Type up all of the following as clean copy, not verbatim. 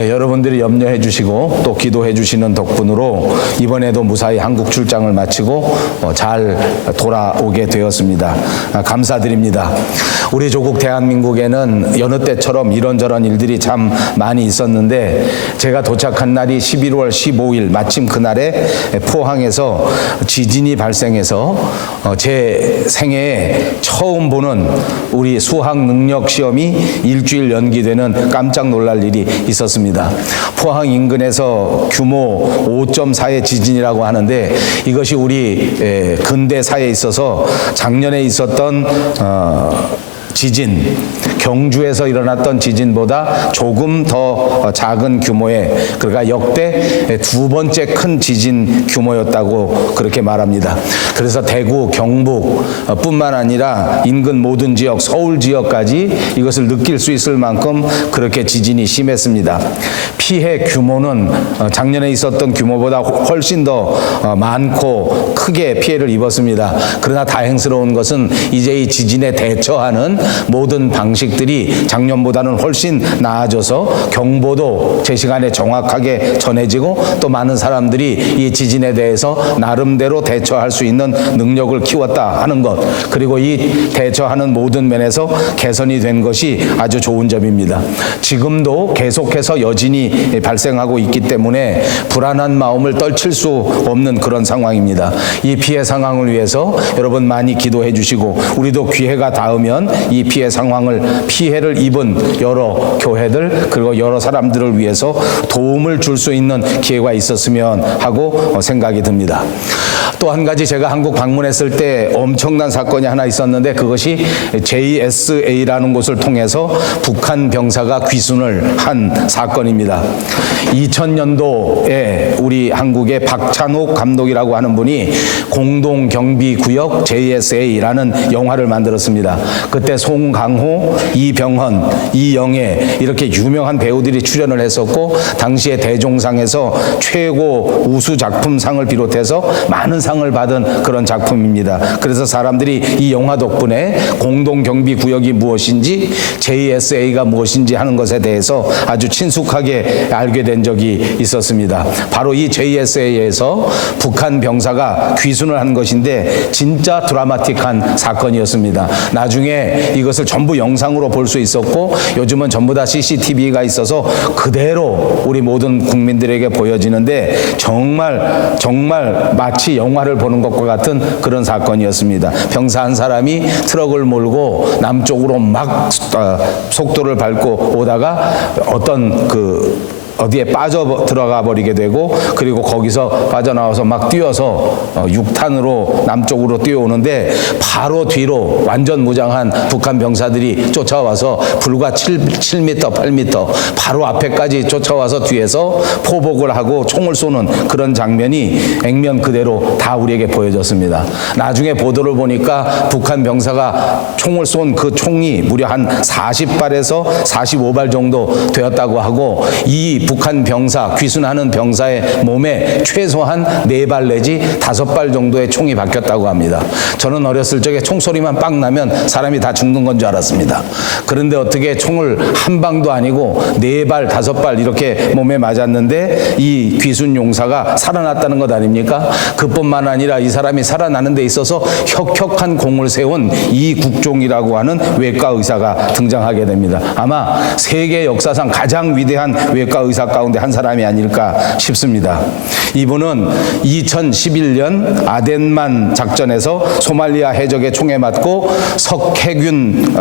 여러분들이 염려해 주시고 또 기도해 주시는 덕분으로 이번에도 무사히 한국 출장을 마치고 잘 돌아오게 되었습니다. 감사드립니다. 우리 조국 대한민국에는 여느 때처럼 이런저런 일들이 참 많이 있었는데, 제가 도착한 날이 11월 15일 마침 그날에 포항에서 지진이 발생해서 제 생애에 처음 보는 우리 수학 능력 시험이 일주일 연기되는 깜짝 놀랄 일이 있었습니다. 포항 인근에서 규모 5.4의 지진이라고 하는데, 이것이 우리 근대사에 있어서 작년에 있었던 지진, 경주에서 일어났던 지진보다 조금 더 작은 규모의, 그러니까 역대 두 번째 큰 지진 규모였다고 그렇게 말합니다. 그래서 대구, 경북 뿐만 아니라 인근 모든 지역, 서울 지역까지 이것을 느낄 수 있을 만큼 그렇게 지진이 심했습니다. 피해 규모는 작년에 있었던 규모보다 훨씬 더 많고 크게 피해를 입었습니다. 그러나 다행스러운 것은 이제 이 지진에 대처하는 모든 방식들이 작년보다는 훨씬 나아져서 경보도 제 시간에 정확하게 전해지고, 또 많은 사람들이 이 지진에 대해서 나름대로 대처할 수 있는 능력을 키웠다 하는 것, 그리고 이 대처하는 모든 면에서 개선이 된 것이 아주 좋은 점입니다. 지금도 계속해서 여진이 발생하고 있기 때문에 불안한 마음을 떨칠 수 없는 그런 상황입니다. 이 피해 상황을 위해서 여러분 많이 기도해 주시고, 우리도 기회가 닿으면 이 피해를 입은 여러 교회들 그리고 여러 사람들을 위해서 도움을 줄 수 있는 기회가 있었으면 하고 생각이 듭니다. 또 한 가지, 제가 한국 방문했을 때 엄청난 사건이 하나 있었는데, 그것이 JSA라는 곳을 통해서 북한 병사가 귀순을 한 사건입니다. 2000년도에 우리 한국의 박찬욱 감독이라고 하는 분이 공동경비구역 JSA라는 영화를 만들었습니다. 그때 송강호, 이병헌, 이영애 이렇게 유명한 배우들이 출연을 했었고, 당시에 대종상에서 최고 우수작품상을 비롯해서 많은 상을 받은 그런 작품입니다. 그래서 사람들이 이 영화 덕분에 공동경비구역이 무엇인지, JSA가 무엇인지 하는 것에 대해서 아주 친숙하게 알게 된 적이 있었습니다. 바로 이 JSA에서 북한 병사가 귀순을 한 것인데 진짜 드라마틱한 사건이었습니다. 나중에 이것을 전부 영상으로 볼 수 있었고, 요즘은 전부 다 CCTV가 있어서 그대로 우리 모든 국민들에게 보여지는데, 정말 마치 영화를 보는 것과 같은 그런 사건이었습니다. 병사 한 사람이 트럭을 몰고 남쪽으로 막 속도를 밟고 오다가 어디에 빠져 들어가 버리게 되고, 그리고 거기서 빠져나와서 막 뛰어서 6탄으로 남쪽으로 뛰어오는데, 바로 뒤로 완전 무장한 북한 병사들이 쫓아와서 불과 7m, 8m 바로 앞에까지 쫓아와서 뒤에서 포복을 하고 총을 쏘는 그런 장면이 액면 그대로 다 우리에게 보여졌습니다. 나중에 보도를 보니까 북한 병사가 총을 쏜 그 총이 무려 한 40발에서 45발 정도 되었다고 하고, 이 북한 병사, 귀순하는 병사의 몸에 최소한 4발 내지 5발 정도의 총이 박혔다고 합니다. 저는 어렸을 적에 총소리만 빵 나면 사람이 다 죽는 건 줄 알았습니다. 그런데 어떻게 총을 한 방도 아니고 4발, 5발 이렇게 몸에 맞았는데 이 귀순 용사가 살아났다는 것 아닙니까? 그뿐만 아니라 이 사람이 살아나는 데 있어서 혁혁한 공을 세운 이국종이라고 하는 외과 의사가 등장하게 됩니다. 아마 세계 역사상 가장 위대한 외과 의사 가운데 한 사람이 아닐까 싶습니다. 이분은 2011년 아덴만 작전에서 소말리아 해적의 총에 맞고 석해균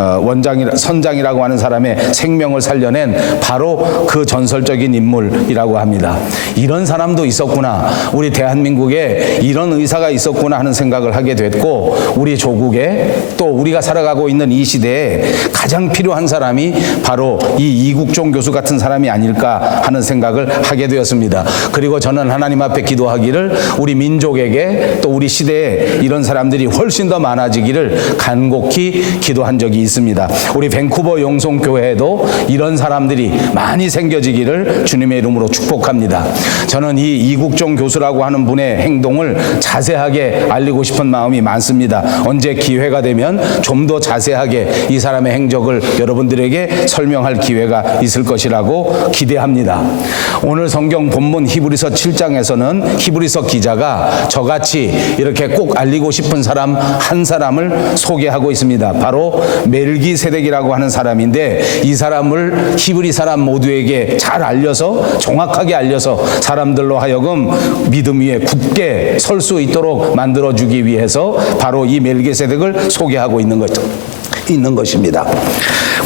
선장이라고 하는 사람의 생명을 살려낸 바로 그 전설적인 인물이라고 합니다. 이런 사람도 있었구나, 우리 대한민국에 이런 의사가 있었구나 하는 생각을 하게 됐고, 우리 조국에 또 우리가 살아가고 있는 이 시대에 가장 필요한 사람이 바로 이 이국종 교수 같은 사람이 아닐까 하는 생각을 하게 되었습니다. 그리고 저는 하나님 앞에 기도하기를 우리 민족에게 또 우리 시대에 이런 사람들이 훨씬 더 많아지기를 간곡히 기도한 적이 있습니다. 우리 밴쿠버 영송교회에도 이런 사람들이 많이 생겨지기를 주님의 이름으로 축복합니다. 저는 이 이국종 교수라고 하는 분의 행동을 자세하게 알리고 싶은 마음이 많습니다. 언제 기회가 되면 좀 더 자세하게 이 사람의 행적을 여러분들에게 설명할 기회가 있을 것이라고 기대합니다. 있습니다. 오늘 성경 본문 히브리서 7장에서는 히브리서 기자가 저같이 이렇게 꼭 알리고 싶은 사람 한 사람을 소개하고 있습니다. 바로 멜기세덱이라고 하는 사람인데, 이 사람을 히브리 사람 모두에게 잘 알려서, 정확하게 알려서 사람들로 하여금 믿음 위에 굳게 설 수 있도록 만들어주기 위해서 바로 이 멜기세덱을 소개하고 있는 것입니다.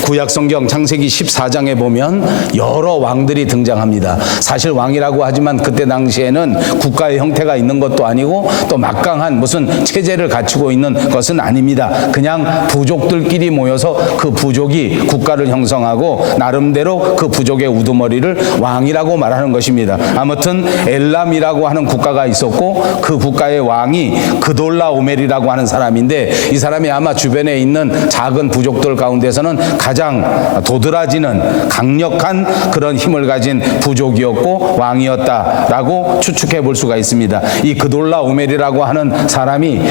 구약성경 창세기 14장에 보면 여러 왕들이 등장합니다. 사실 왕이라고 하지만 그때 당시에는 국가의 형태가 있는 것도 아니고 또 막강한 무슨 체제를 갖추고 있는 것은 아닙니다. 그냥 부족들끼리 모여서 그 부족이 국가를 형성하고 나름대로 그 부족의 우두머리를 왕이라고 말하는 것입니다. 아무튼 엘람이라고 하는 국가가 있었고, 그 국가의 왕이 그돌라오멜이라고 하는 사람인데, 이 사람이 아마 주변에 있는 작은 부족들 가운데서는 가장 도드라지는 강력한 그런 힘을 가진 부족이었고 왕이었다라고 추측해 볼 수가 있습니다. 이 그돌라오멜이라고 하는 사람이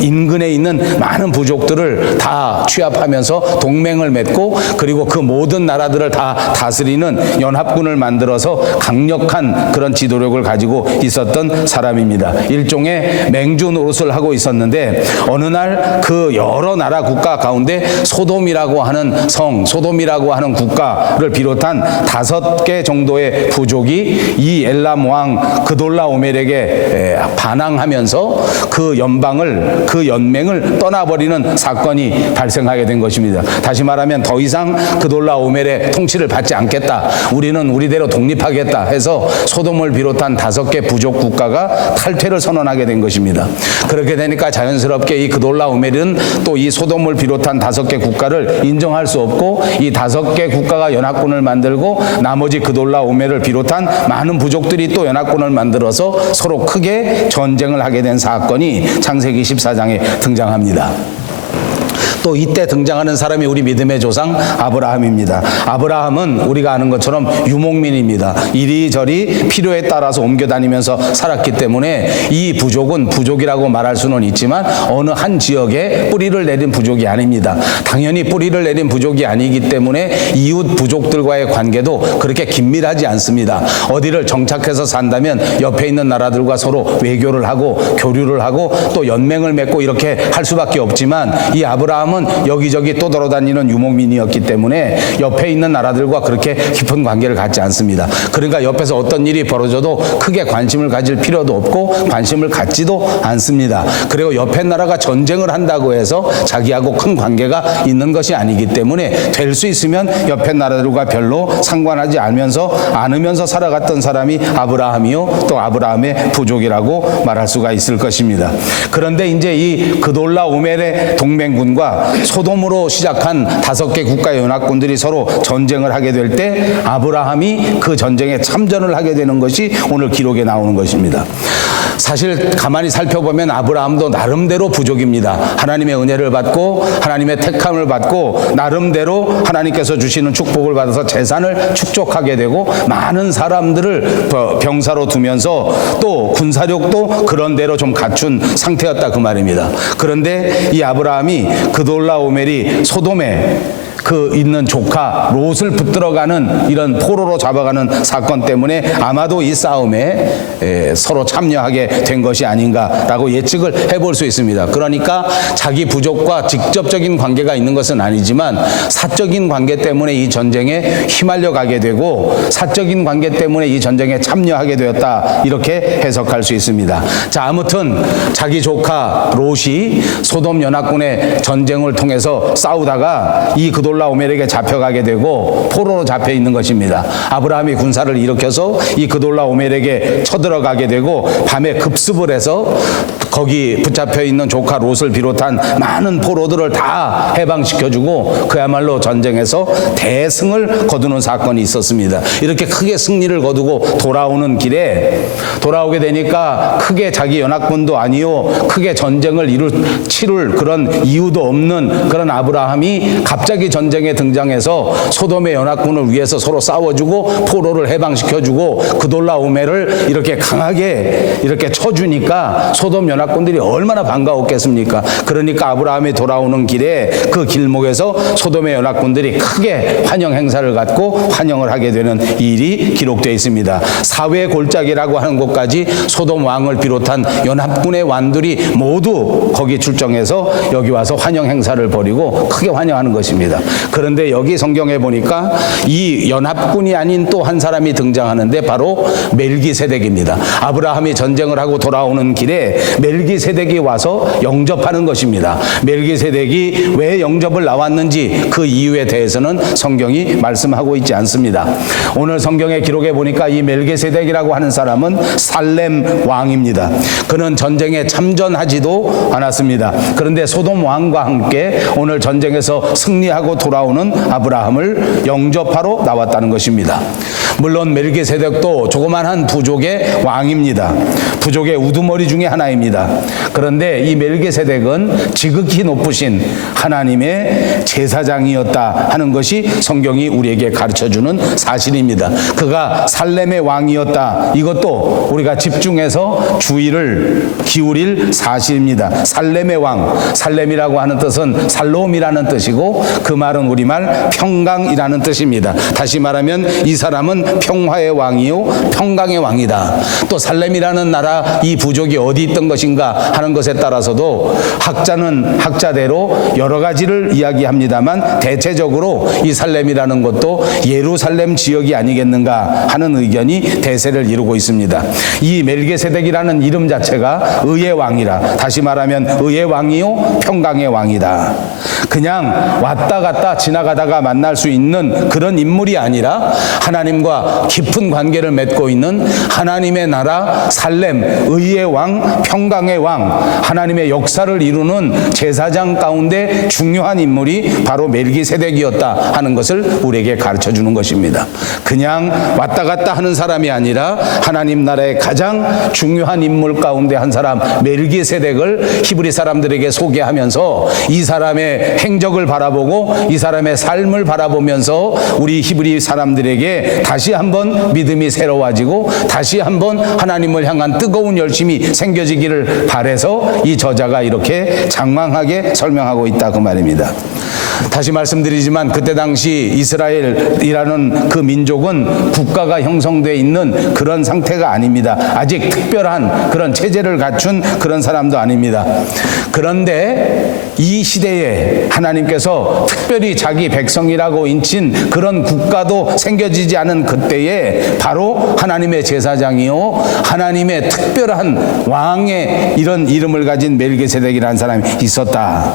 인근에 있는 많은 부족들을 다 취합하면서 동맹을 맺고, 그리고 그 모든 나라들을 다 다스리는 연합군을 만들어서 강력한 그런 지도력을 가지고 있었던 사람입니다. 일종의 맹주 노릇을 하고 있었는데, 어느 날 그 여러 나라 국가 가운데 소돔이라고 하는 성, 소돔이라고 하는 국가를 비롯한 5개 정도의 부족이 이 엘람 왕 그돌라오멜에게 반항하면서 그 연방을, 그 연맹을 떠나버리는 사건이 발생하게 된 것입니다. 다시 말하면 더 이상 그돌라오멜의 통치를 받지 않겠다, 우리는 우리대로 독립하겠다 해서 소돔을 비롯한 5개 부족 국가가 탈퇴를 선언하게 된 것입니다. 그렇게 되니까 자연스럽게 이 그돌라오멜은 또 이 소돔을 비롯한 5개 국가를 인정할 수 없고, 이 5개 국가가 연합군을 만들고 나머지 그돌라오멜을 비롯한 많은 부족들이 또 연합군을 만들어서 서로 크게 전쟁을 하게 된 사건이 창세기 14장에 등장합니다. 또 이때 등장하는 사람이 우리 믿음의 조상 아브라함입니다. 아브라함은 우리가 아는 것처럼 유목민입니다. 이리저리 필요에 따라서 옮겨 다니면서 살았기 때문에 이 부족은 부족이라고 말할 수는 있지만 어느 한 지역에 뿌리를 내린 부족이 아닙니다. 당연히 뿌리를 내린 부족이 아니기 때문에 이웃 부족들과의 관계도 그렇게 긴밀하지 않습니다. 어디를 정착해서 산다면 옆에 있는 나라들과 서로 외교를 하고 교류를 하고 또 연맹을 맺고 이렇게 할 수밖에 없지만, 이 아브라함은 여기저기 또 돌아다니는 유목민이었기 때문에 옆에 있는 나라들과 그렇게 깊은 관계를 갖지 않습니다. 그러니까 옆에서 어떤 일이 벌어져도 크게 관심을 가질 필요도 없고 관심을 갖지도 않습니다. 그리고 옆에 나라가 전쟁을 한다고 해서 자기하고 큰 관계가 있는 것이 아니기 때문에 될 수 있으면 옆에 나라들과 별로 상관하지 않으면서 살아갔던 사람이 아브라함이요, 또 아브라함의 부족이라고 말할 수가 있을 것입니다. 그런데 이제 이 그돌라오멜의 동맹군과 소돔으로 시작한 5개 국가의 연합군들이 서로 전쟁을 하게 될 때 아브라함이 그 전쟁에 참전을 하게 되는 것이 오늘 기록에 나오는 것입니다. 사실 가만히 살펴보면 아브라함도 나름대로 부족입니다. 하나님의 은혜를 받고 하나님의 택함을 받고 나름대로 하나님께서 주시는 축복을 받아서 재산을 축적하게 되고 많은 사람들을 병사로 두면서 또 군사력도 그런 대로 좀 갖춘 상태였다 그 말입니다. 그런데 이 아브라함이 그돌라오멜이 소돔에 그 있는 조카 롯을 붙들어가는 이런 포로로 잡아가는 사건 때문에 아마도 이 싸움에 서로 참여하게 된 것이 아닌가라고 예측을 해볼 수 있습니다. 그러니까 자기 부족과 직접적인 관계가 있는 것은 아니지만 사적인 관계 때문에 이 전쟁에 휘말려 가게 되고 사적인 관계 때문에 이 전쟁에 참여하게 되었다, 이렇게 해석할 수 있습니다. 자, 아무튼 자기 조카 롯이 소돔 연합군의 전쟁을 통해서 싸우다가 이 그돌라오멜에게 잡혀가게 되고 포로로 잡혀 있는 것입니다. 아브라함이 군사를 일으켜서 이 그돌라오멜에게 쳐들어가게 되고 밤에 급습을 해서 거기 붙잡혀 있는 조카 롯을 비롯한 많은 포로들을 다 해방시켜주고 그야말로 전쟁에서 대승을 거두는 사건이 있었습니다. 이렇게 크게 승리를 거두고 돌아오는 길에 돌아오게 되니까 크게 자기 연합군도 아니요 크게 전쟁을 치룰 그런 이유도 없는 그런 아브라함이 갑자기 전쟁에 등장해서 소돔의 연합군을 위해서 서로 싸워주고 포로를 해방시켜주고 그돌라오멜을 이렇게 강하게 이렇게 쳐주니까 소돔 연합 연합군들이 얼마나 반가웠겠습니까? 그러니까 아브라함이 돌아오는 길에 그 길목에서 소돔의 연합군들이 크게 환영 행사를 갖고 환영을 하게 되는 일이 기록되어 있습니다. 사회 골짜기라고 하는 곳까지 소돔 왕을 비롯한 연합군의 왕들이 모두 거기 출정해서 여기 와서 환영 행사를 벌이고 크게 환영하는 것입니다. 그런데 여기 성경에 보니까 이 연합군이 아닌 또 한 사람이 등장하는데 바로 멜기세덱입니다. 아브라함이 전쟁을 하고 돌아오는 길에 멜기세덱이 와서 영접하는 것입니다. 멜기세덱이 왜 영접을 나왔는지 그 이유에 대해서는 성경이 말씀하고 있지 않습니다. 오늘 성경의 기록에 보니까 이 멜기세덱이라고 하는 사람은 살렘 왕입니다. 그는 전쟁에 참전하지도 않았습니다. 그런데 소돔 왕과 함께 오늘 전쟁에서 승리하고 돌아오는 아브라함을 영접하러 나왔다는 것입니다. 물론 멜기세덱도 조그만한 부족의 왕입니다. 부족의 우두머리 중에 하나입니다. 그런데 이 멜기세덱은 지극히 높으신 하나님의 제사장이었다 하는 것이 성경이 우리에게 가르쳐주는 사실입니다. 그가 살렘의 왕이었다. 이것도 우리가 집중해서 주의를 기울일 사실입니다. 살렘의 왕, 살렘이라고 하는 뜻은 살롬이라는 뜻이고 그 말은 우리말 평강이라는 뜻입니다. 다시 말하면 이 사람은 평화의 왕이요 평강의 왕이다. 또 살렘이라는 나라 이 부족이 어디 있던 것인가 하는 것에 따라서도 학자는 학자대로 여러 가지를 이야기합니다만 대체적으로 이 살렘이라는 것도 예루살렘 지역이 아니겠는가 하는 의견이 대세를 이루고 있습니다. 이 멜기세덱이라는 이름 자체가 의의 왕이라, 다시 말하면 의의 왕이요 평강의 왕이다. 그냥 왔다 갔다 지나가다가 만날 수 있는 그런 인물이 아니라 하나님과 깊은 관계를 맺고 있는 하나님의 나라 살렘, 의의 왕, 평강의 왕, 하나님의 역사를 이루는 제사장 가운데 중요한 인물이 바로 멜기세덱이었다 하는 것을 우리에게 가르쳐주는 것입니다. 그냥 왔다 갔다 하는 사람이 아니라 하나님 나라의 가장 중요한 인물 가운데 한 사람 멜기세덱을 히브리 사람들에게 소개하면서 이 사람의 행적을 바라보고 이 사람의 삶을 바라보면서 우리 히브리 사람들에게 다시 한번 믿음이 새로워지고 다시 한번 하나님을 향한 뜨거운 열심이 생겨지기를 바라서 이 저자가 이렇게 장황하게 설명하고 있다 그 말입니다. 다시 말씀드리지만 그때 당시 이스라엘이라는 그 민족은 국가가 형성되어 있는 그런 상태가 아닙니다. 아직 특별한 그런 체제를 갖춘 그런 사람도 아닙니다. 그런데 이 시대에 하나님께서 특별히 자기 백성이라고 인친 그런 국가도 생겨지지 않은 그때에 바로 하나님의 제사장이요 하나님의 특별한 왕의 이런 이름을 가진 멜기세덱이라는 사람이 있었다.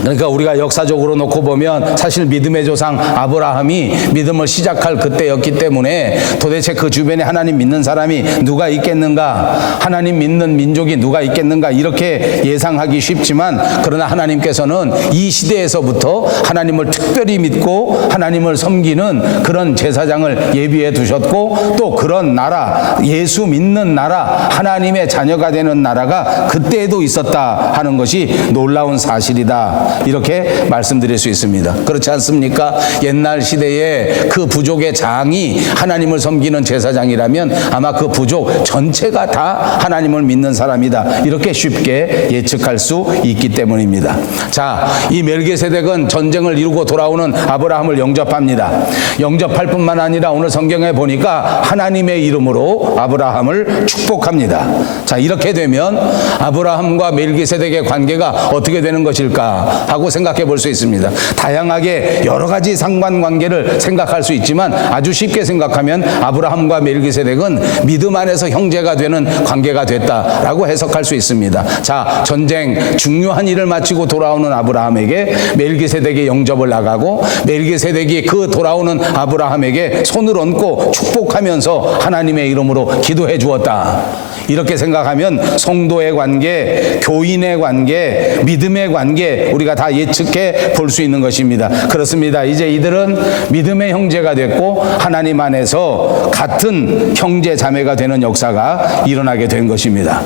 그러니까 우리가 역사적으로 놓고 보면 사실 믿음의 조상 아브라함이 믿음을 시작할 그때였기 때문에 도대체 그 주변에 하나님 믿는 사람이 누가 있겠는가, 하나님 믿는 민족이 누가 있겠는가 이렇게 예상하기 쉽지만 그러나 하나님께서는 이 시대에서부터 하나님을 특별히 믿고 하나님을 섬기는 그런 제사장을 예비해 두셨고 또 그런 나라, 예수 믿는 나라, 하나님의 자녀가 되는 나라가 그때에도 있었다 하는 것이 놀라운 사실이다. 이렇게 말씀드릴 수 있습니다. 그렇지 않습니까? 옛날 시대에 그 부족의 장이 하나님을 섬기는 제사장이라면 아마 그 부족 전체가 다 하나님을 믿는 사람이다. 이렇게 쉽게 예측할 수 있기 때문입니다. 자, 이 멜기세덱은 전쟁을 이루고 돌아오는 아브라함을 영접합니다. 영접할 뿐만 아니라 오늘 성경에 보니까 하나님의 이름으로 아브라함을 축복합니다. 자, 이렇게 되면 아브라함과 멜기세덱의 관계가 어떻게 되는 것일까 하고 생각해 볼 수 있습니다. 다양하게 여러 가지 상관관계를 생각할 수 있지만 아주 쉽게 생각하면 아브라함과 멜기세덱은 믿음 안에서 형제가 되는 관계가 됐다라고 해석할 수 있습니다. 자, 전쟁 중요한 일을 마치고 돌아오는 아브라함에게 멜기세덱이 영접을 나가고 멜기세덱이 그 돌아오는 아브라함에게 손을 얹고 축복하면서 하나님의 이름으로 기도해 주었다. 이렇게 생각하면 성도의 관계, 교인의 관계, 믿음의 관계 우리가 다 예측해 볼 수 있는 것입니다. 그렇습니다. 이제 이들은 믿음의 형제가 됐고 하나님 안에서 같은 형제 자매가 되는 역사가 일어나게 된 것입니다.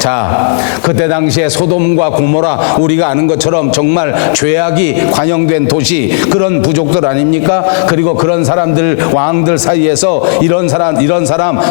자, 그때 당시에 소돔과 고모라, 우리가 아는 것처럼 정말 죄악이 관영된 도시, 그런 부족들 아닙니까? 그리고 그런 사람들, 왕들 사이에서 이런 사람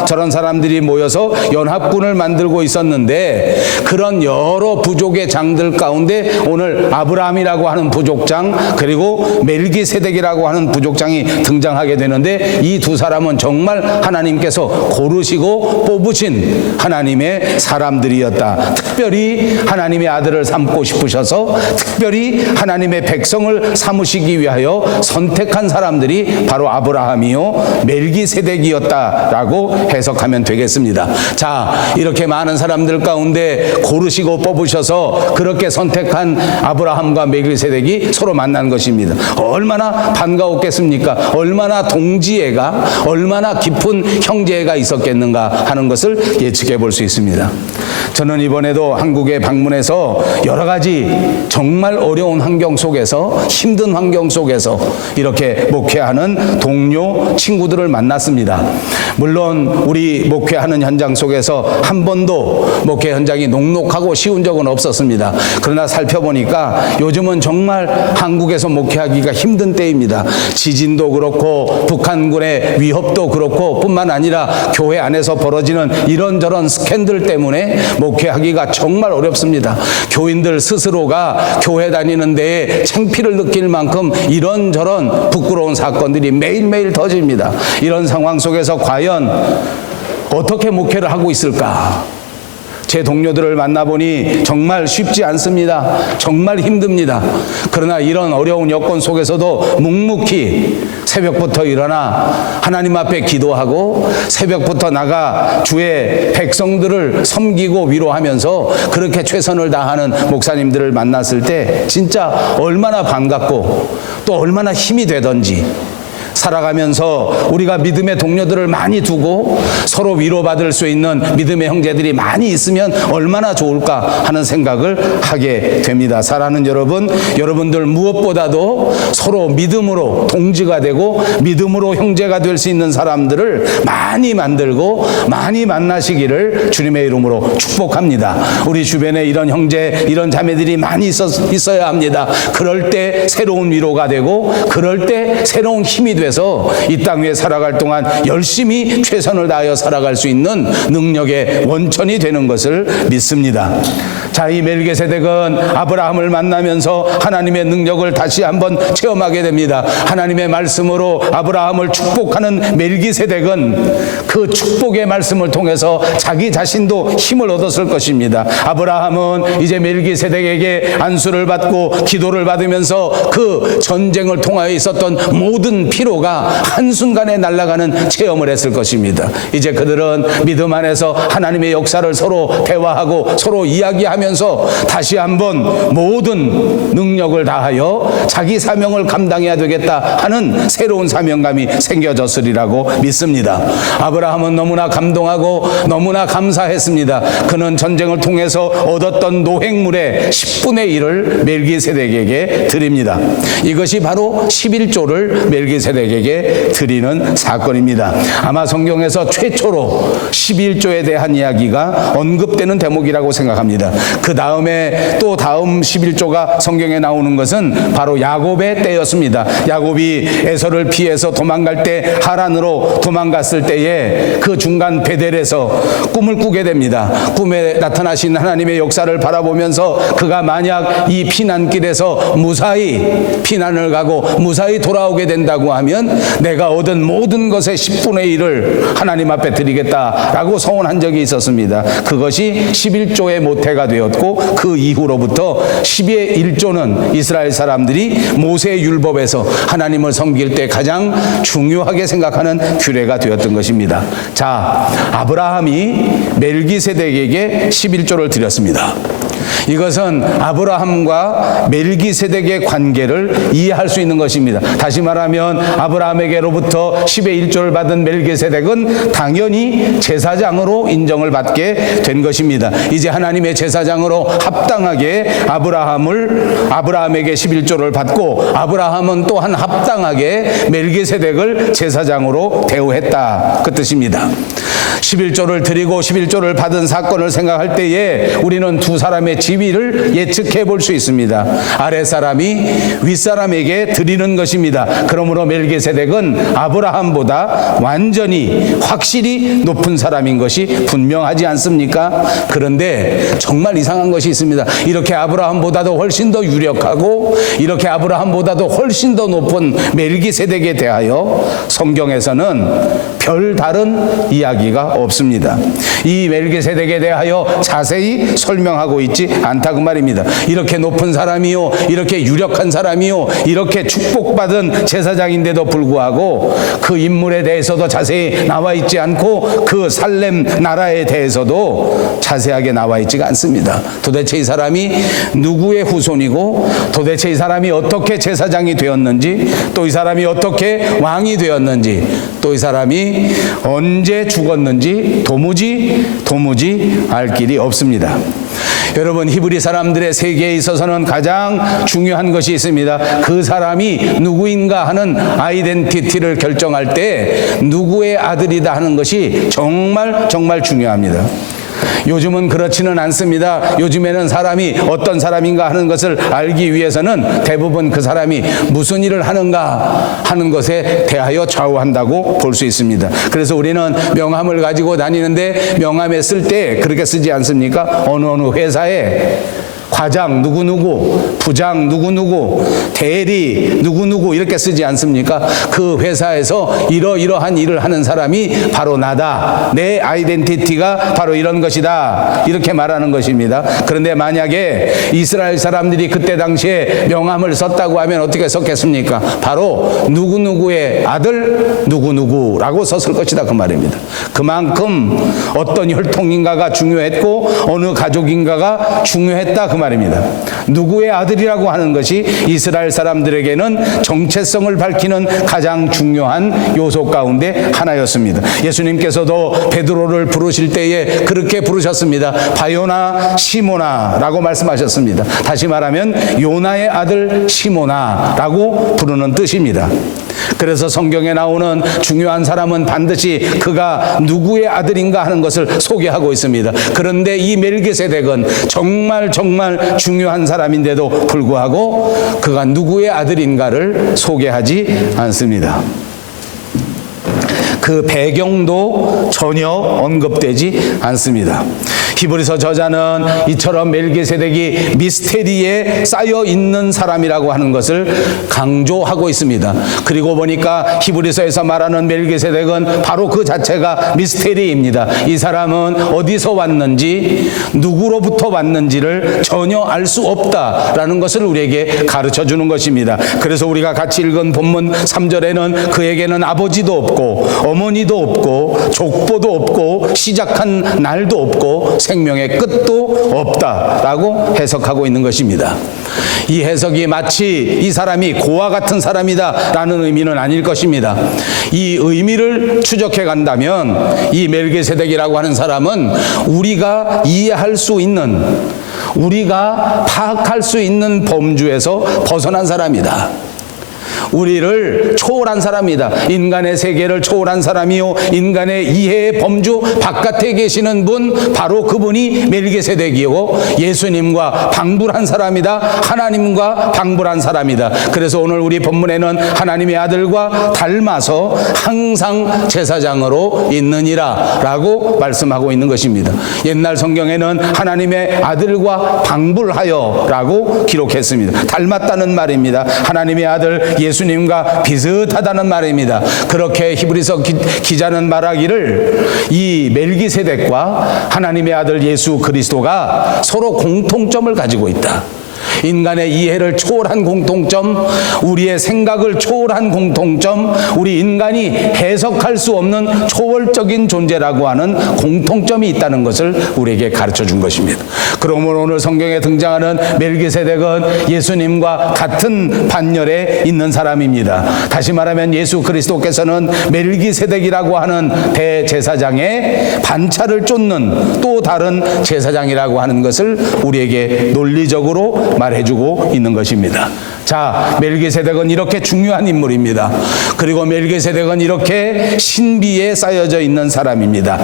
저런 사람들이 모여서 연합군을 만들고 있었는데, 그런 여러 부족의 장들 가운데 오늘 아브라함이라고 하는 부족장, 그리고 멜기세덱이라고 하는 부족장이 등장하게 되는데, 이 두 사람은 정말 하나님께서 고르시고 뽑으신 하나님의 사람들이었다. 특별히 하나님의 아들을 삼고 싶으셔서 특별히 하나님의 백성을 삼으시기 위하여 선택한 사람들이 바로 아브라함이요 멜기세덱이었다라고 해석하면 되겠습니다. 자, 이렇게 많은 사람들 가운데 고르시고 뽑으셔서 그렇게 선택한 아브라함과 멜기세덱이 서로 만난 것입니다. 얼마나 반가웠겠습니까? 얼마나 동지애가, 얼마나 깊은 형제애가 있었겠는가 하는 것을 예측해 볼 수 있습니다. 저는 이번에도 한국에 방문해서 여러 가지 정말 어려운 환경 속에서, 힘든 환경 속에서 이렇게 목회하는 동료 친구들을 만났습니다. 물론 우리 목회하는 현장 속에서 한 번도 목회 현장이 녹록하고 쉬운 적은 없었습니다. 그러나 살펴보니까 요즘은 정말 한국에서 목회하기가 힘든 때입니다. 지진도 그렇고 북한군의 위협도 그렇고 뿐만 아니라 교회 안에서 벌어지는 이런저런 스캔들 때문에 목회하기가 정말 어렵습니다. 교인들 스스로가 교회 다니는 데에 창피를 느낄 만큼 이런저런 부끄러운 사건들이 매일매일 터집니다. 이런 상황 속에서 과연 어떻게 목회를 하고 있을까? 제 동료들을 만나보니 정말 쉽지 않습니다. 정말 힘듭니다. 그러나 이런 어려운 여건 속에서도 묵묵히 새벽부터 일어나 하나님 앞에 기도하고 새벽부터 나가 주의 백성들을 섬기고 위로하면서 그렇게 최선을 다하는 목사님들을 만났을 때 진짜 얼마나 반갑고 또 얼마나 힘이 되던지, 살아가면서 우리가 믿음의 동료들을 많이 두고 서로 위로받을 수 있는 믿음의 형제들이 많이 있으면 얼마나 좋을까 하는 생각을 하게 됩니다. 사랑하는 여러분, 여러분들 무엇보다도 서로 믿음으로 동지가 되고 믿음으로 형제가 될 수 있는 사람들을 많이 만들고 많이 만나시기를 주님의 이름으로 축복합니다. 우리 주변에 이런 형제, 이런 자매들이 많이 있어야 합니다. 그럴 때 새로운 위로가 되고 그럴 때 새로운 힘이 돼서 이 땅 위에 살아갈 동안 열심히 최선을 다하여 살아갈 수 있는 능력의 원천이 되는 것을 믿습니다. 자, 이 멜기세덱은 아브라함을 만나면서 하나님의 능력을 다시 한번 체험하게 됩니다. 하나님의 말씀으로 아브라함을 축복하는 멜기세덱은 그 축복의 말씀을 통해서 자기 자신도 힘을 얻었을 것입니다. 아브라함은 이제 멜기세덱에게 안수를 받고 기도를 받으면서 그 전쟁을 통하여 있었던 모든 피로가 한순간에 날아가는 체험을 했을 것입니다. 이제 그들은 믿음 안에서 하나님의 역사를 서로 대화하고 서로 이야기하면서 다시 한번 모든 능력을 다하여 자기 사명을 감당해야 되겠다 하는 새로운 사명감이 생겨졌으리라고 믿습니다. 아브라함은 너무나 감동하고 너무나 감사했습니다. 그는 전쟁을 통해서 얻었던 노획물의 10분의 1을 멜기세덱에게 드립니다. 이것이 바로 11조를 멜기세덱에게 드리는 사건입니다. 아마 성경에서 최초로 11조에 대한 이야기가 언급되는 대목이라고 생각합니다. 그 다음에 또 다음 11조가 성경에 나오는 것은 바로 야곱의 때였습니다. 야곱이 에서를 피해서 도망갈 때 하란으로 도망갔을 때에 그 중간 베델에서 꿈을 꾸게 됩니다. 꿈에 나타나신 하나님의 역사를 바라보면서 그가 만약 이 피난길에서 무사히 피난을 가고 무사히 돌아오게 된다고 하면 내가 얻은 모든 것의 10분의 1을 하나님 앞에 드리겠다라고 서원한 적이 있었습니다. 그것이 11조의 모태가 되었고 그 이후로부터 10의 1조는 이스라엘 사람들이 모세의 율법에서 하나님을 섬길 때 가장 중요하게 생각하는 규례가 되었던 것입니다. 자, 아브라함이 멜기세덱에게 11조를 드렸습니다. 이것은 아브라함과 멜기세덱의 관계를 이해할 수 있는 것입니다. 다시 말하면 아브라함에게로부터 10의 1조를 받은 멜기세덱은 당연히 제사장으로 인정을 받게 된 것입니다. 이제 하나님의 제사장으로 합당하게 아브라함에게 11조를 받고 아브라함은 또한 합당하게 멜기세덱을 제사장으로 대우했다, 그 뜻입니다. 11조를 드리고 11조를 받은 사건을 생각할 때에 우리는 두 사람의 지위를 예측해 볼 수 있습니다. 아랫사람이 윗사람에게 드리는 것입니다. 그러므로 멜기세덱은 아브라함보다 완전히 확실히 높은 사람인 것이 분명하지 않습니까? 그런데 정말 이상한 것이 있습니다. 이렇게 아브라함보다도 훨씬 더 유력하고 이렇게 아브라함보다도 훨씬 더 높은 멜기세덱에 대하여 성경에서는 별다른 이야기가 없습니다. 이 멜기세덱에 대하여 자세히 설명하고 있지 않다고 말입니다. 이렇게 높은 사람이요, 이렇게 유력한 사람이요, 이렇게 축복받은 제사장인데도 불구하고 그 인물에 대해서도 자세히 나와 있지 않고 그 살렘 나라에 대해서도 자세하게 나와 있지가 않습니다. 도대체 이 사람이 누구의 후손이고 도대체 이 사람이 어떻게 제사장이 되었는지, 또 이 사람이 어떻게 왕이 되었는지, 또 이 사람이 언제 죽었는지 도무지 알 길이 없습니다. 여러분, 히브리 사람들의 세계에 있어서는 가장 중요한 것이 있습니다. 그 사람이 누구인가 하는 아이덴티티를 결정할 때 누구의 아들이다 하는 것이 정말 중요합니다. 요즘은 그렇지는 않습니다. 요즘에는 사람이 어떤 사람인가 하는 것을 알기 위해서는 대부분 그 사람이 무슨 일을 하는가 하는 것에 대하여 좌우한다고 볼 수 있습니다. 그래서 우리는 명함을 가지고 다니는데 명함에 쓸 때 그렇게 쓰지 않습니까? 어느 회사에 과장 누구누구, 부장 누구누구, 대리 누구누구 이렇게 쓰지 않습니까? 그 회사에서 이러이러한 일을 하는 사람이 바로 나다. 내 아이덴티티가 바로 이런 것이다. 이렇게 말하는 것입니다. 그런데 만약에 이스라엘 사람들이 그때 당시에 명함을 썼다고 하면 어떻게 썼겠습니까? 바로 누구누구의 아들 누구누구라고 썼을 것이다 그 말입니다. 그만큼 어떤 혈통인가가 중요했고 어느 가족인가가 중요했다 그 말입니다. 누구의 아들이라고 하는 것이 이스라엘 사람들에게는 정체성을 밝히는 가장 중요한 요소 가운데 하나였습니다. 예수님께서도 베드로를 부르실 때에 그렇게 부르셨습니다. 바요나 시모나라고 말씀하셨습니다. 다시 말하면 요나의 아들 시모나라고 부르는 뜻입니다. 그래서 성경에 나오는 중요한 사람은 반드시 그가 누구의 아들인가 하는 것을 소개하고 있습니다. 그런데 이 멜기세덱은 정말 중요한 사람인데도 불구하고 그가 누구의 아들인가를 소개하지 않습니다. 그 배경도 전혀 언급되지 않습니다. 히브리서 저자는 이처럼 멜기세덱이 미스테리에 쌓여 있는 사람이라고 하는 것을 강조하고 있습니다. 그리고 보니까 히브리서에서 말하는 멜기세덱은 바로 그 자체가 미스테리입니다. 이 사람은 어디서 왔는지 누구로부터 왔는지를 전혀 알 수 없다라는 것을 우리에게 가르쳐 주는 것입니다. 그래서 우리가 같이 읽은 본문 3절에는 그에게는 아버지도 없고 어머니도 없고 족보도 없고 시작한 날도 없고 생명의 끝도 없다라고 해석하고 있는 것입니다. 이 해석이 마치 이 사람이 고아 같은 사람이다라는 의미는 아닐 것입니다. 이 의미를 추적해 간다면 이 멜기세덱이라고 하는 사람은 우리가 이해할 수 있는, 우리가 파악할 수 있는 범주에서 벗어난 사람이다. 우리를 초월한 사람이다. 인간의 세계를 초월한 사람이요, 인간의 이해의 범주 바깥에 계시는 분, 바로 그분이 멜기세덱이고 예수님과 방불한 사람이다. 하나님과 방불한 사람이다. 그래서 오늘 우리 본문에는 하나님의 아들과 닮아서 항상 제사장으로 있느니라 라고 말씀하고 있는 것입니다. 옛날 성경에는 하나님의 아들과 방불하여 라고 기록했습니다. 닮았다는 말입니다. 하나님의 아들 예수님과 비슷하다는 말입니다. 그렇게 히브리서 기자는 말하기를 이 멜기세덱과 하나님의 아들 예수 그리스도가 서로 공통점을 가지고 있다. 인간의 이해를 초월한 공통점, 우리의 생각을 초월한 공통점, 우리 인간이 해석할 수 없는 초월적인 존재라고 하는 공통점이 있다는 것을 우리에게 가르쳐 준 것입니다. 그러므로 오늘 성경에 등장하는 멜기세덱은 예수님과 같은 반열에 있는 사람입니다. 다시 말하면 예수 그리스도께서는 멜기세덱이라고 하는 대제사장의 반차를 쫓는 또 다른 제사장이라고 하는 것을 우리에게 논리적으로 말해주고 있는 것입니다. 자, 멜기세덱은 이렇게 중요한 인물입니다. 그리고 멜기세덱은 이렇게 신비에 쌓여져 있는 사람입니다.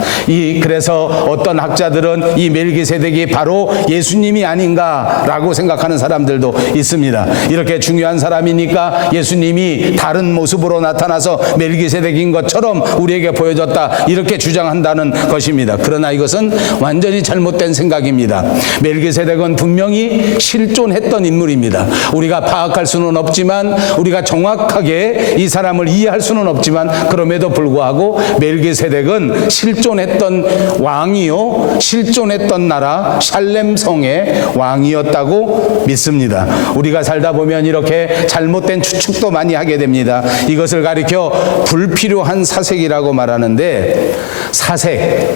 그래서 어떤 학자들은 이 멜기세덱이 바로 예수님이 아닌가라고 생각하는 사람들도 있습니다. 이렇게 중요한 사람이니까 예수님이 다른 모습으로 나타나서 멜기세덱인 것처럼 우리에게 보여줬다, 이렇게 주장한다는 것입니다. 그러나 이것은 완전히 잘못된 생각입니다. 멜기세덱은 분명히 실존했던 인물입니다. 우리가 파악할 수는 없지만, 우리가 정확하게 이 사람을 이해할 수는 없지만, 그럼에도 불구하고 멜기세덱은 실존했던 왕이요, 실존했던 나라 샬렘성의 왕이었다고 믿습니다. 우리가 살다 보면 이렇게 잘못된 추측도 많이 하게 됩니다. 이것을 가리켜 불필요한 사색이라고 말하는데, 사색,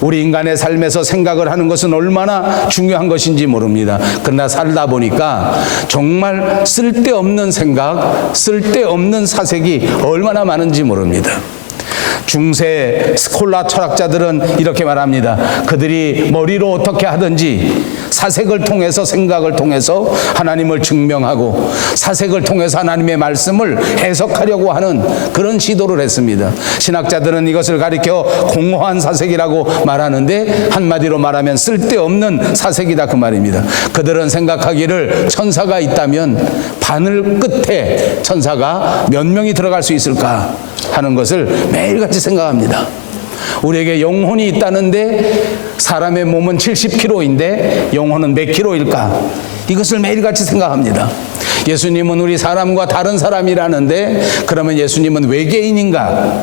우리 인간의 삶에서 생각을 하는 것은 얼마나 중요한 것인지 모릅니다. 그러나 살다 보니까 정말 쓸데없는 생각, 쓸데없는 사색이 얼마나 많은지 모릅니다. 중세 스콜라 철학자들은 이렇게 말합니다. 그들이 머리로 어떻게 하든지 사색을 통해서, 생각을 통해서 하나님을 증명하고 사색을 통해서 하나님의 말씀을 해석하려고 하는 그런 시도를 했습니다. 신학자들은 이것을 가리켜 공허한 사색이라고 말하는데, 한마디로 말하면 쓸데없는 사색이다, 그 말입니다. 그들은 생각하기를 천사가 있다면 바늘 끝에 천사가 몇 명이 들어갈 수 있을까 하는 것을 매일같이 생각합니다. 우리에게 영혼이 있다는데 사람의 몸은 70kg인데 영혼은 몇 킬로일까? 이것을 매일같이 생각합니다. 예수님은 우리 사람과 다른 사람이라는데, 그러면 예수님은 외계인인가?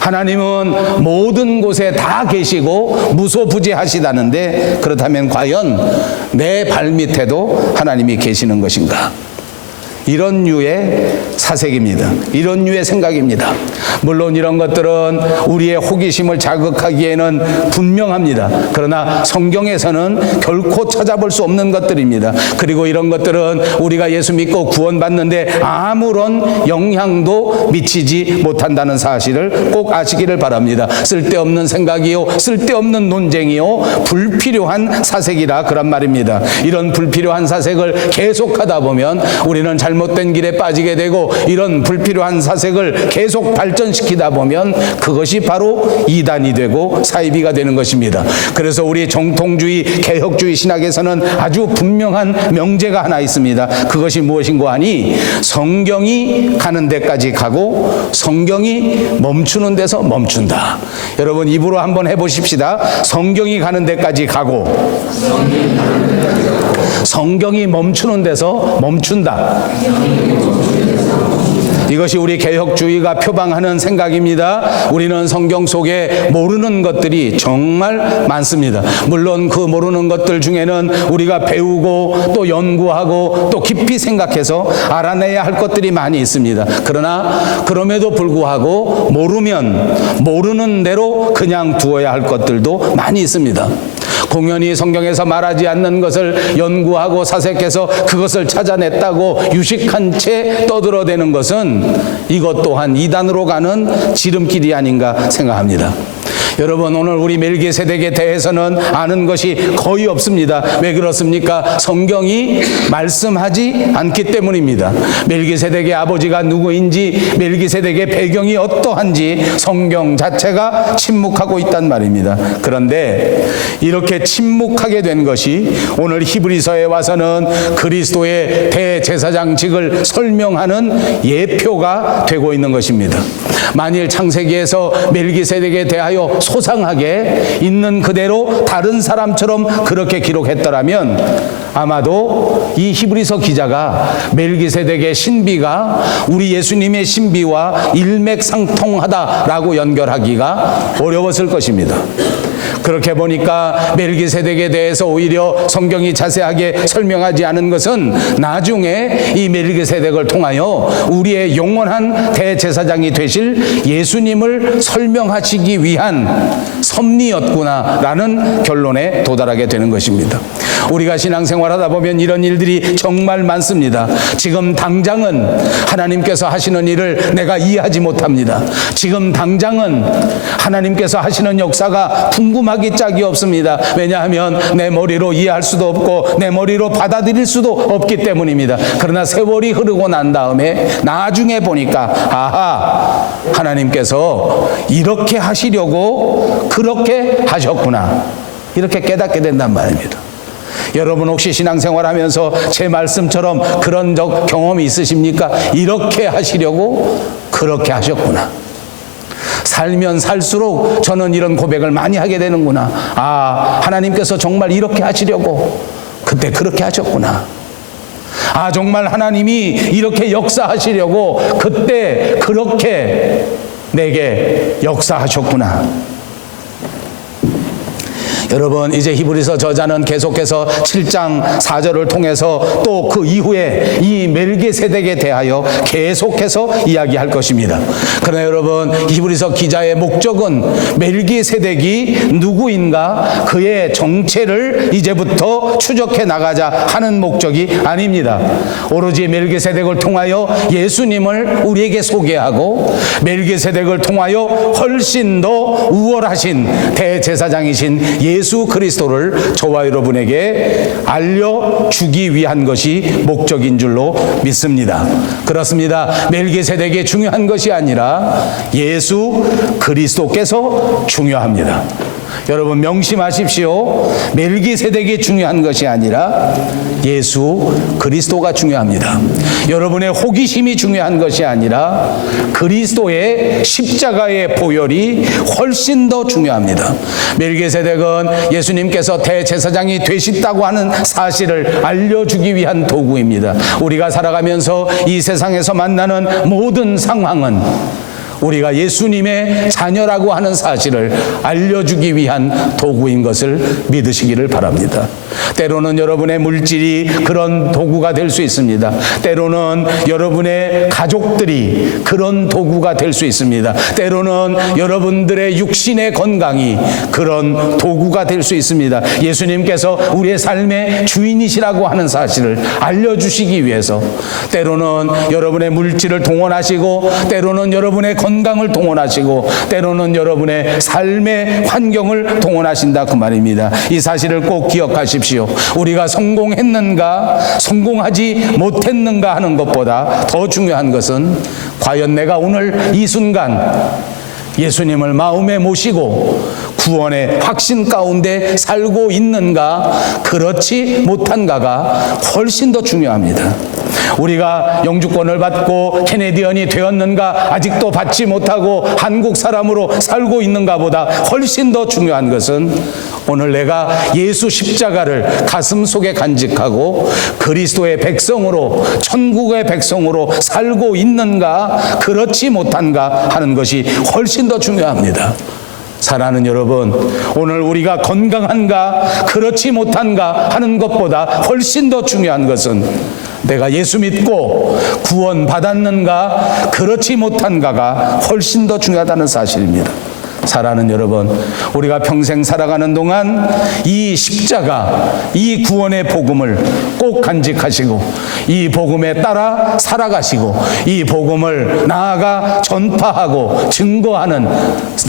하나님은 모든 곳에 다 계시고 무소부지하시다는데, 그렇다면 과연 내 발밑에도 하나님이 계시는 것인가? 이런 류의 사색입니다. 이런 류의 생각입니다. 물론 이런 것들은 우리의 호기심을 자극하기에는 분명합니다. 그러나 성경에서는 결코 찾아볼 수 없는 것들입니다. 그리고 이런 것들은 우리가 예수 믿고 구원받는데 아무런 영향도 미치지 못한다는 사실을 꼭 아시기를 바랍니다. 쓸데없는 생각이요, 쓸데없는 논쟁이요, 불필요한 사색이라 그런 말입니다. 이런 불필요한 사색을 계속하다 보면 우리는 잘못된 길에 빠지게 되고, 이런 불필요한 사색을 계속 발전시키다 보면 그것이 바로 이단이 되고 사이비가 되는 것입니다. 그래서 우리 정통주의, 개혁주의 신학에서는 아주 분명한 명제가 하나 있습니다. 그것이 무엇인고 하니, 성경이 가는 데까지 가고 성경이 멈추는 데서 멈춘다. 여러분 입으로 한번 해보십시다. 성경이 가는 데까지 가고 성경이 멈추는 데서 멈춘다. 이것이 우리 개혁주의가 표방하는 생각입니다. 우리는 성경 속에 모르는 것들이 정말 많습니다. 물론 그 모르는 것들 중에는 우리가 배우고 또 연구하고 또 깊이 생각해서 알아내야 할 것들이 많이 있습니다. 그러나 그럼에도 불구하고 모르면 모르는 대로 그냥 두어야 할 것들도 많이 있습니다. 공연히 성경에서 말하지 않는 것을 연구하고 사색해서 그것을 찾아냈다고 유식한 채 떠들어대는 것은 이것 또한 이단으로 가는 지름길이 아닌가 생각합니다. 여러분, 오늘 우리 멜기세덱에 대해서는 아는 것이 거의 없습니다. 왜 그렇습니까? 성경이 말씀하지 않기 때문입니다. 멜기세덱의 아버지가 누구인지, 멜기세덱의 배경이 어떠한지 성경 자체가 침묵하고 있단 말입니다. 그런데 이렇게 침묵하게 된 것이 오늘 히브리서에 와서는 그리스도의 대제사장직을 설명하는 예표가 되고 있는 것입니다. 만일 창세기에서 멜기세덱에 대하여 소상하게 있는 그대로 다른 사람처럼 그렇게 기록했더라면 아마도 이 히브리서 기자가 멜기세덱의 신비가 우리 예수님의 신비와 일맥상통하다라고 연결하기가 어려웠을 것입니다. 그렇게 보니까 멜기세덱에 대해서 오히려 성경이 자세하게 설명하지 않은 것은 나중에 이 멜기세덱을 통하여 우리의 영원한 대제사장이 되실 예수님을 설명하시기 위한 섭리였구나라는 결론에 도달하게 되는 것입니다. 우리가 신앙생활 하다 보면 이런 일들이 정말 많습니다. 지금 당장은 하나님께서 하시는 일을 내가 이해하지 못합니다. 지금 당장은 하나님께서 하시는 역사가 궁금하기 짝이 없습니다. 왜냐하면 내 머리로 이해할 수도 없고 내 머리로 받아들일 수도 없기 때문입니다. 그러나 세월이 흐르고 난 다음에 나중에 보니까 아하, 하나님께서 이렇게 하시려고 그렇게 하셨구나, 이렇게 깨닫게 된단 말입니다. 여러분 혹시 신앙생활 하면서 제 말씀처럼 그런 경험이 있으십니까? 이렇게 하시려고 그렇게 하셨구나. 살면 살수록 저는 이런 고백을 많이 하게 되는구나. 아, 하나님께서 정말 이렇게 하시려고 그때 그렇게 하셨구나. 아, 정말 하나님이 이렇게 역사하시려고 그때 그렇게 내게 역사하셨구나. 여러분, 이제 히브리서 저자는 계속해서 7장 4절을 통해서 또 그 이후에 이 멜기세덱에 대하여 계속해서 이야기할 것입니다. 그러나 여러분, 히브리서 기자의 목적은 멜기세덱이 누구인가, 그의 정체를 이제부터 추적해 나가자 하는 목적이 아닙니다. 오로지 멜기세덱을 통하여 예수님을 우리에게 소개하고 멜기세덱을 통하여 훨씬 더 우월하신 대제사장이신 예수 그리스도를 저와 여러분에게 알려주기 위한 것이 목적인 줄로 믿습니다. 그렇습니다. 멜기세덱이 중요한 것이 아니라 예수 그리스도께서 중요합니다. 여러분 명심하십시오. 멜기세덱이 중요한 것이 아니라 예수 그리스도가 중요합니다. 여러분의 호기심이 중요한 것이 아니라 그리스도의 십자가의 보혈이 훨씬 더 중요합니다. 멜기세덱은 예수님께서 대제사장이 되셨다고 하는 사실을 알려주기 위한 도구입니다. 우리가 살아가면서 이 세상에서 만나는 모든 상황은 우리가 예수님의 자녀라고 하는 사실을 알려주기 위한 도구인 것을 믿으시기를 바랍니다. 때로는 여러분의 물질이 그런 도구가 될 수 있습니다. 때로는 여러분의 가족들이 그런 도구가 될 수 있습니다. 때로는 여러분들의 육신의 건강이 그런 도구가 될 수 있습니다. 예수님께서 우리의 삶의 주인이시라고 하는 사실을 알려주시기 위해서 때로는 여러분의 물질을 동원하시고 때로는 여러분의 건강을 동원하시고 때로는 여러분의 삶의 환경을 동원하신다, 그 말입니다. 이 사실을 꼭 기억하십시오. 우리가 성공했는가 성공하지 못했는가 하는 것보다 더 중요한 것은 과연 내가 오늘 이 순간 예수님을 마음에 모시고 구원의 확신 가운데 살고 있는가 그렇지 못한가가 훨씬 더 중요합니다. 우리가 영주권을 받고 캐네디언이 되었는가 아직도 받지 못하고 한국 사람으로 살고 있는가 보다 훨씬 더 중요한 것은 오늘 내가 예수 십자가를 가슴 속에 간직하고 그리스도의 백성으로 천국의 백성으로 살고 있는가 그렇지 못한가 하는 것이 훨씬 더 중요합니다. 사랑하는 여러분, 오늘 우리가 건강한가 그렇지 못한가 하는 것보다 훨씬 더 중요한 것은 내가 예수 믿고 구원 받았는가 그렇지 못한가가 훨씬 더 중요하다는 사실입니다. 사랑하는 여러분, 우리가 평생 살아가는 동안 이 십자가, 이 구원의 복음을 꼭 간직하시고 이 복음에 따라 살아가시고 이 복음을 나아가 전파하고 증거하는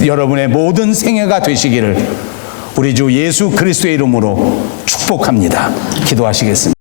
여러분의 모든 생애가 되시기를 우리 주 예수 그리스도의 이름으로 축복합니다. 기도하시겠습니다.